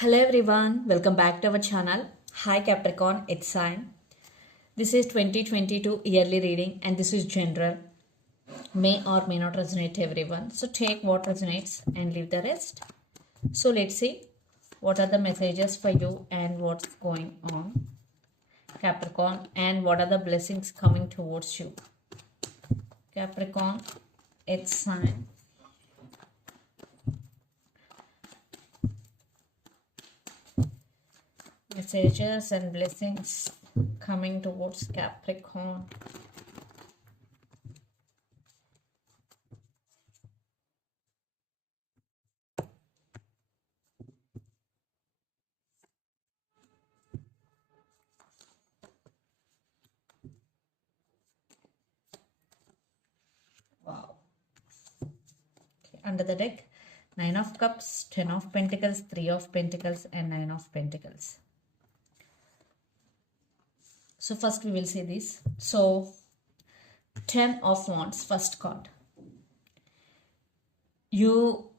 Hello everyone, welcome back to our channel. Hi Capricorn, it's Sign. This is 2022 yearly reading and this is general. May or may not resonate to everyone. So take what resonates and leave the rest. So let's see what are the messages for you and what's going on, Capricorn, and what are the blessings coming towards you. Capricorn, it's Sign. Messages and blessings coming towards Capricorn. Wow. Okay. Under the deck, 9 of Cups, 10 of Pentacles, 3 of Pentacles and 9 of Pentacles. So first we will say this. So 10 of Wands, first card. You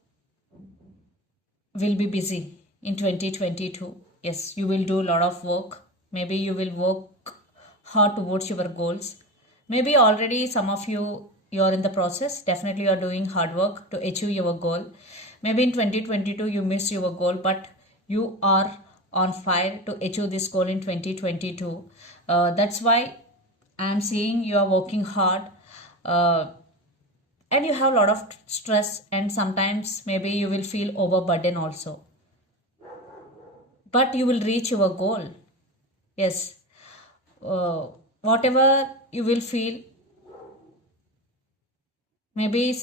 will be busy in 2022. Yes, you will do a lot of work. Maybe you will work hard towards your goals. Maybe already some of you are in the process. Definitely you are doing hard work to achieve your goal. Maybe in 2022 you miss your goal, but you are on fire to achieve this goal in 2022. That's why I am seeing you are working hard. And you have a lot of stress, and sometimes maybe you will feel overburdened also, but you will reach your goal. Yes, whatever you will feel, maybe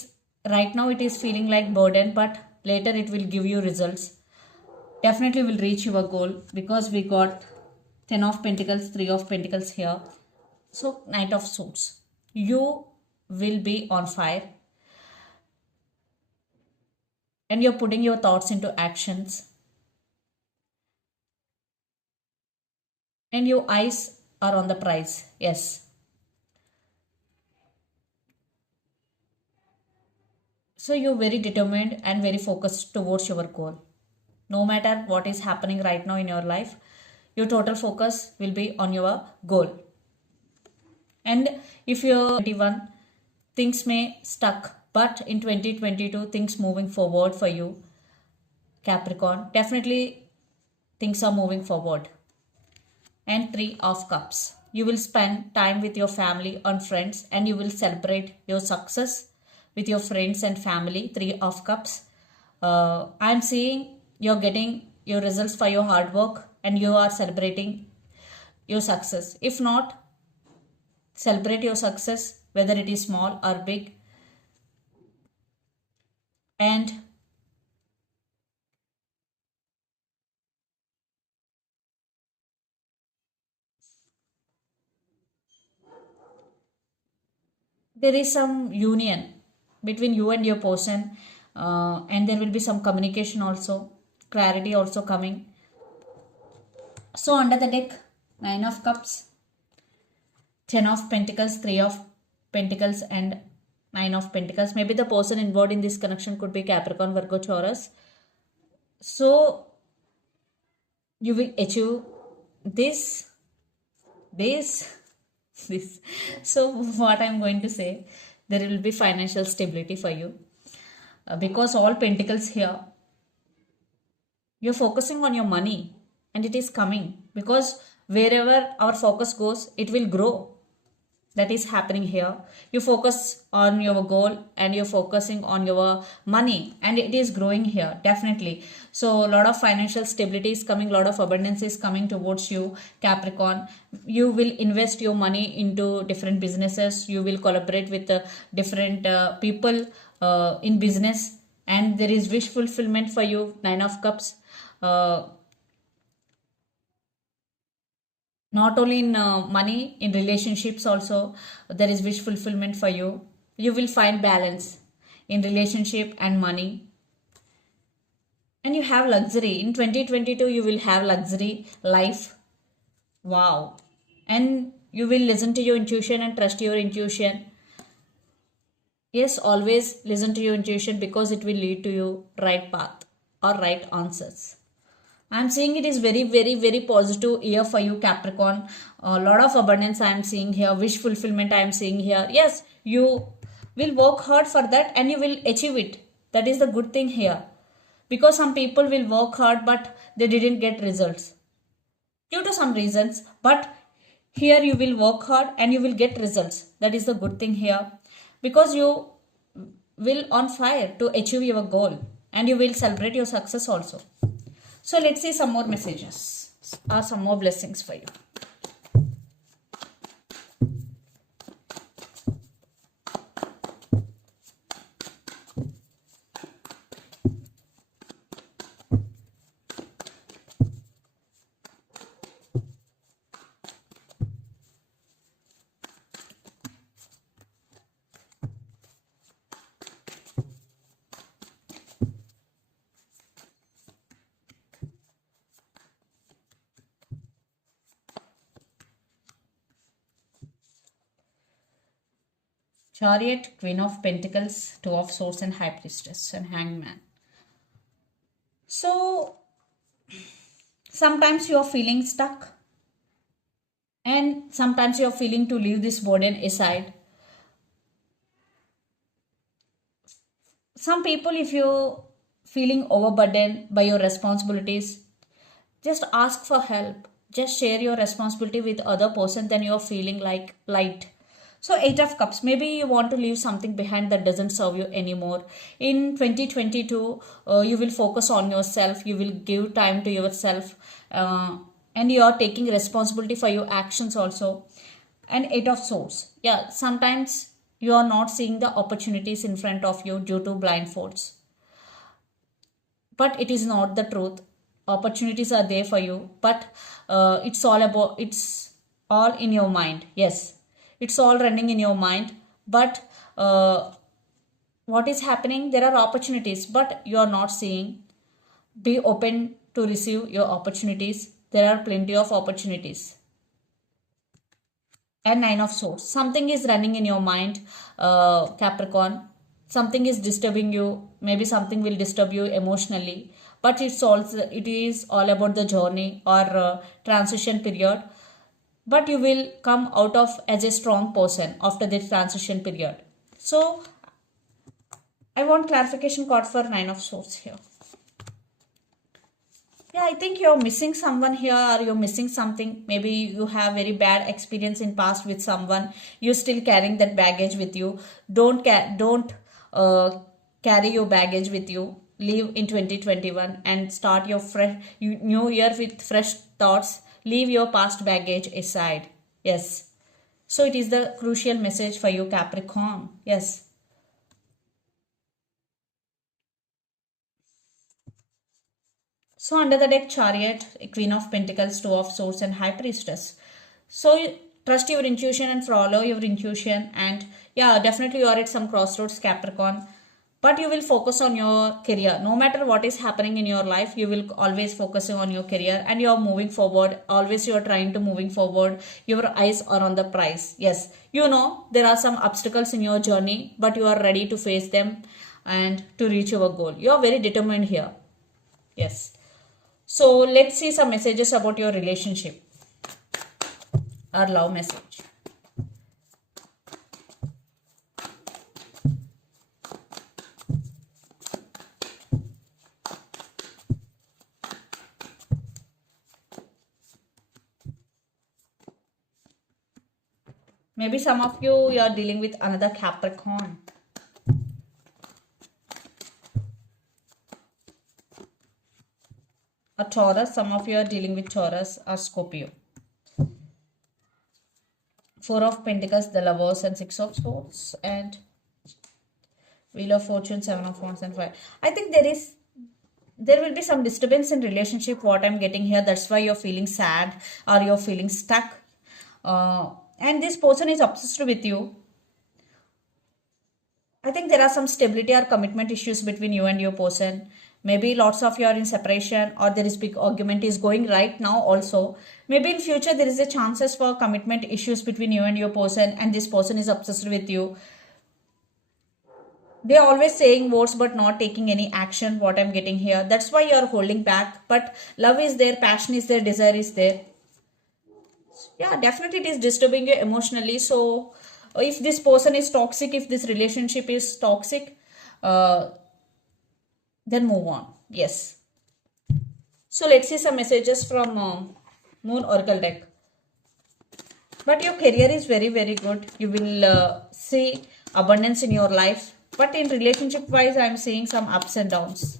right now it is feeling like burden, but later it will give you results. Definitely will reach your goal, because we got 10 of Pentacles, 3 of Pentacles here. So Knight of Swords, you will be on fire and you're putting your thoughts into actions, and your eyes are on the prize. Yes, so you're very determined and very focused towards your goal. No matter what is happening right now in your life, your total focus will be on your goal. And if you're 21, things may stuck, but in 2022 things moving forward for you, Capricorn. Definitely things are moving forward. And 3 of Cups, you will spend time with your family and friends, and you will celebrate your success with your friends and family. 3 of Cups, I'm seeing you're getting your results for your hard work and you are celebrating your success. If not, celebrate your success, whether it is small or big. And there is some union between you and your person, and there will be some communication also, clarity also coming. So under the deck, 9 of Cups, 10 of Pentacles, 3 of Pentacles and 9 of Pentacles. Maybe the person involved in this connection could be Capricorn, Virgo, Taurus. So you will achieve this, this, this. So what I'm going to say, there will be financial stability for you, because all Pentacles here, you're focusing on your money and it is coming, because wherever our focus goes, it will grow. That is happening here. You focus on your goal and you're focusing on your money, and it is growing here, definitely. So a lot of financial stability is coming, a lot of abundance is coming towards you, Capricorn. You will invest your money into different businesses. You will collaborate with different people in business, and there is wish fulfillment for you, 9 of Cups. Not only in money, in relationships also there is wish fulfillment for you. You will find balance in relationship and money, and you have luxury in 2022. You will have luxury life. Wow. And you will listen to your intuition and trust your intuition. Yes, always listen to your intuition, because it will lead to you right path or right answers. I'm seeing it is very, very, very positive year for you, Capricorn. A lot of abundance I am seeing here. Wish fulfillment I am seeing here. Yes, you will work hard for that and you will achieve it. That is the good thing here. Because some people will work hard but they didn't get results due to some reasons. But here you will work hard and you will get results. That is the good thing here. Because you will on fire to achieve your goal and you will celebrate your success also. So let's see some more messages or some more blessings for you. Chariot, Queen of Pentacles, Two of Swords and High Priestess and Hangman. So sometimes you are feeling stuck and sometimes you are feeling to leave this burden aside. Some people, if you're feeling overburdened by your responsibilities, just ask for help. Just share your responsibility with other person, then you're feeling like light. So 8 of Cups, maybe you want to leave something behind that doesn't serve you anymore. In 2022, you will focus on yourself. You will give time to yourself. And you are taking responsibility for your actions also. And 8 of Swords. Yeah, sometimes you are not seeing the opportunities in front of you due to blindfolds. But it is not the truth. Opportunities are there for you. But it's all in your mind. Yes. It's all running in your mind, but what is happening? There are opportunities, but you are not seeing. Be open to receive your opportunities. There are plenty of opportunities. And 9 of Swords. Something is running in your mind, Capricorn. Something is disturbing you. Maybe something will disturb you emotionally. But it is all about the journey or transition period. But you will come out of as a strong person after this transition period. So I want clarification card for 9 of Swords here. Yeah, I think you're missing someone here or you're missing something. Maybe you have very bad experience in past with someone. You're still carrying that baggage with you. Don't carry your baggage with you. Leave in 2021 and start your new year with fresh thoughts. Leave your past baggage aside. Yes. So it is the crucial message for you, Capricorn. Yes. So under the deck, Chariot, Queen of Pentacles, Two of Swords and High Priestess. So trust your intuition and follow your intuition. And yeah, definitely you are at some crossroads, Capricorn. But you will focus on your career. No matter what is happening in your life, you will always focus on your career and you are moving forward. Always you are trying to moving forward. Your eyes are on the prize. Yes, you know there are some obstacles in your journey, but you are ready to face them and to reach your goal. You are very determined here. Yes. So let's see some messages about your relationship or love message. Maybe some of you are dealing with another Capricorn. A Taurus. Some of you are dealing with Taurus or Scorpio. 4 of Pentacles, the Lovers and 6 of Swords. And Wheel of Fortune, 7 of Wands and 5. I think there will be some disturbance in relationship, what I'm getting here. That's why you're feeling sad or you're feeling stuck. And this person is obsessed with you. I think there are some stability or commitment issues between you and your person. Maybe lots of you are in separation or there is big argument is going right now also. Maybe in future there is a chances for commitment issues between you and your person and this person is obsessed with you. They're always saying words but not taking any action, what I'm getting here. That's why you're holding back. But love is there, passion is there, desire is there. Yeah, definitely it is disturbing you emotionally. So if this person is toxic, if this relationship is toxic, uh, then move on. Yes. So let's see some messages from Moon Oracle deck. But your career is very, very good. You will see abundance in your life. But in relationship wise, I am seeing some ups and downs.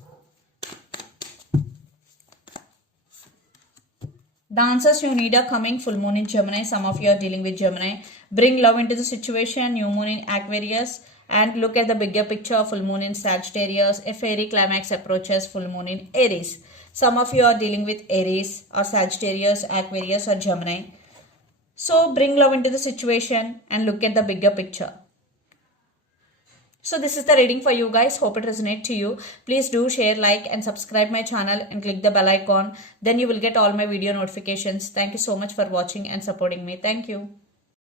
The answers you need are coming. Full moon in Gemini. Some of you are dealing with Gemini. Bring love into the situation. New moon in Aquarius. And look at the bigger picture. Full moon in Sagittarius. A fairy climax approaches. Full moon in Aries. Some of you are dealing with Aries or Sagittarius, Aquarius or Gemini. So bring love into the situation and look at the bigger picture. So this is the reading for you guys. Hope it resonates to you. Please do share, like and subscribe my channel and click the bell icon. Then you will get all my video notifications. Thank you so much for watching and supporting me. Thank you.